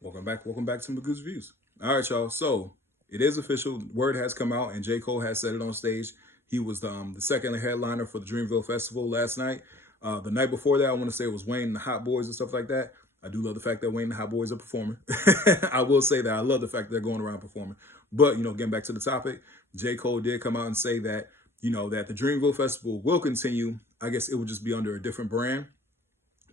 Welcome back to Magoo's Reviews. All right, y'all. So it is official. Word has come out, and J. Cole has said it on stage. He was the second headliner for the Dreamville Festival last night. The night before that, I want to say it was Wayne and the Hot Boys and stuff like that. I do love the fact that Wayne and the Hot Boys are performing. I will say that I love the fact that they're going around performing. But getting back to the topic, J. Cole did come out and say that that the Dreamville Festival will continue. I guess it would just be under a different brand.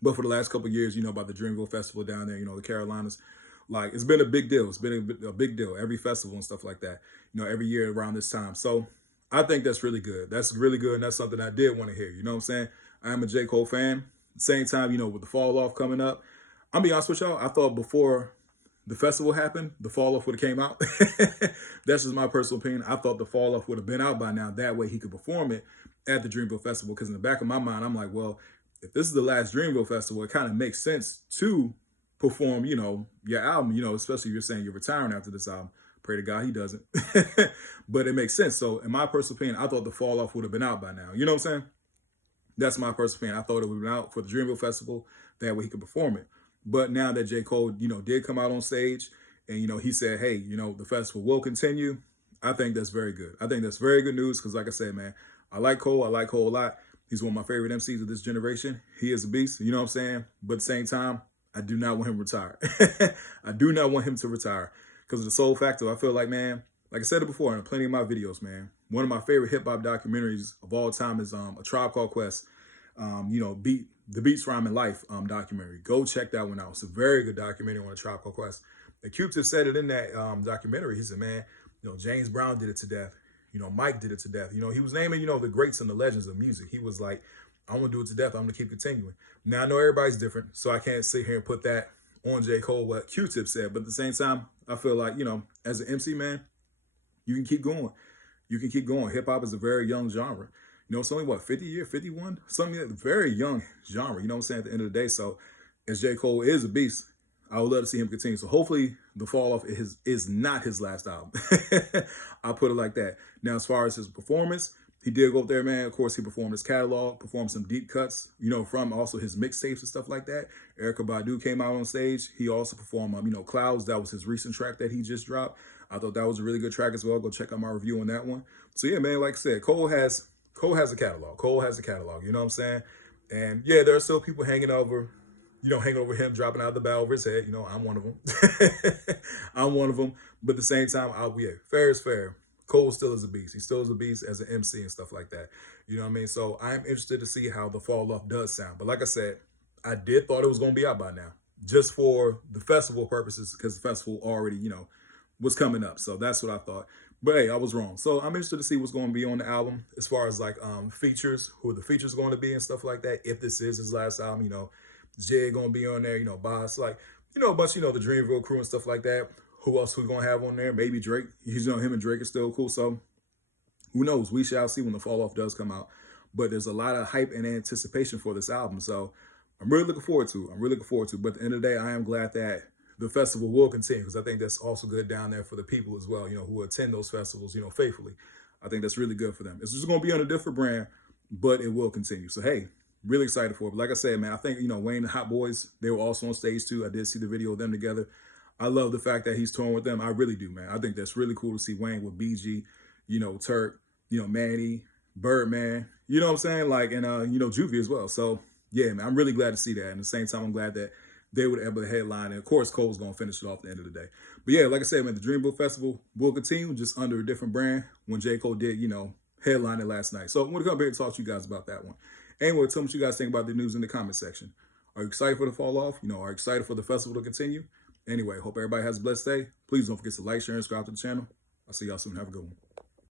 But for the last couple of years, about the Dreamville Festival down there, the Carolinas, like it's been a big deal. It's been a big deal. Every festival and stuff like that, every year around this time. So I think that's really good. That's really good. And that's something I did want to hear. You know what I'm saying? I am a J. Cole fan. Same time, with the fall off coming up, I'll be honest with y'all. I thought before the festival happened, the fall off would have came out. That's just my personal opinion. I thought the fall off would have been out by now. That way he could perform it at the Dreamville Festival. Because in the back of my mind, I'm like, well, if this is the last Dreamville Festival, it kind of makes sense to perform, your album, especially if you're saying you're retiring after this album. Pray to God he doesn't. But it makes sense. So in my personal opinion, I thought the fall off would have been out by now. You know what I'm saying? That's my personal opinion. I thought it would have been out for the Dreamville Festival. That way he could perform it. But now that J. Cole, did come out on stage and, he said, hey, the festival will continue. I think that's very good. I think that's very good news because like I said, man, I like Cole. I like Cole a lot. He's one of my favorite MCs of this generation. He is a beast, you know what I'm saying? But at the same time, I do not want him to retire. I do not want him to retire because of the sole factor. I feel like, man, like I said it before in plenty of my videos, man, one of my favorite hip hop documentaries of all time is A Tribe Called Quest. The Beats Rhyme and Life documentary. Go check that one out. It's a very good documentary on A Tribe Called Quest. The Q-Tip said it in that documentary. He said, man, James Brown did it to death. Mike did it to death. He was naming, the greats and the legends of music. He was like, I'm going to do it to death. I'm going to keep continuing. Now, I know everybody's different, so I can't sit here and put that on J. Cole, what Q-Tip said. But at the same time, I feel like, as an MC, man, you can keep going. You can keep going. Hip-hop is a very young genre. It's only, 50 years, 51? Something like very young genre, you know what I'm saying, at the end of the day. So, as J. Cole is a beast, I would love to see him continue. So hopefully the fall off is not his last album. I'll put it like that. Now, as far as his performance, he did go up there, man. Of course, he performed his catalog, performed some deep cuts, from also his mixtapes and stuff like that. Erykah Badu came out on stage. He also performed, Clouds. That was his recent track that he just dropped. I thought that was a really good track as well. Go check out my review on that one. So yeah, man, like I said, Cole has a catalog. Cole has a catalog. You know what I'm saying? And yeah, there are still people hanging over him, dropping out the bow over his head. I'm one of them. I'm one of them. But at the same time, fair is fair. Cole still is a beast. He still is a beast as an MC and stuff like that. You know what I mean? So I'm interested to see how the fall off does sound. But like I said, I did thought it was going to be out by now, just for the festival purposes, because the festival already, was coming up. So that's what I thought. But hey, I was wrong. So I'm interested to see what's going to be on the album as far as like features, who the features going to be and stuff like that. If this is his last album, Jay gonna be on there, Boss, like, a bunch, the Dreamville crew and stuff like that. Who else we gonna have on there? Maybe Drake. Him and Drake are still cool. So who knows? We shall see when the fall off does come out. But there's a lot of hype and anticipation for this album. So I'm really looking forward to it. But at the end of the day, I am glad that the festival will continue because I think that's also good down there for the people as well, who attend those festivals, faithfully. I think that's really good for them. It's just gonna be on a different brand, but it will continue. So hey, really excited for it. But like I said, man, I think, Wayne and the Hot Boys, they were also on stage too. I did see the video of them together. I love the fact that he's touring with them. I really do, man. I think that's really cool to see Wayne with BG, Turk, Manny, Birdman, you know what I'm saying? Like, and, Juvie as well. So, yeah, man, I'm really glad to see that. And at the same time, I'm glad that they would able to headline. And, of course, Cole's going to finish it off at the end of the day. But, yeah, like I said, man, the Dreamville Festival will continue just under a different brand when J. Cole did, headline it last night. So I'm going to come here and talk to you guys about that one. Anyway, tell me what you guys think about the news in the comment section. Are you excited for the fall off? Are you excited for the festival to continue? Anyway, hope everybody has a blessed day. Please don't forget to like, share, and subscribe to the channel. I'll see y'all soon. Have a good one.